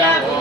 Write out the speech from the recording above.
Chavo.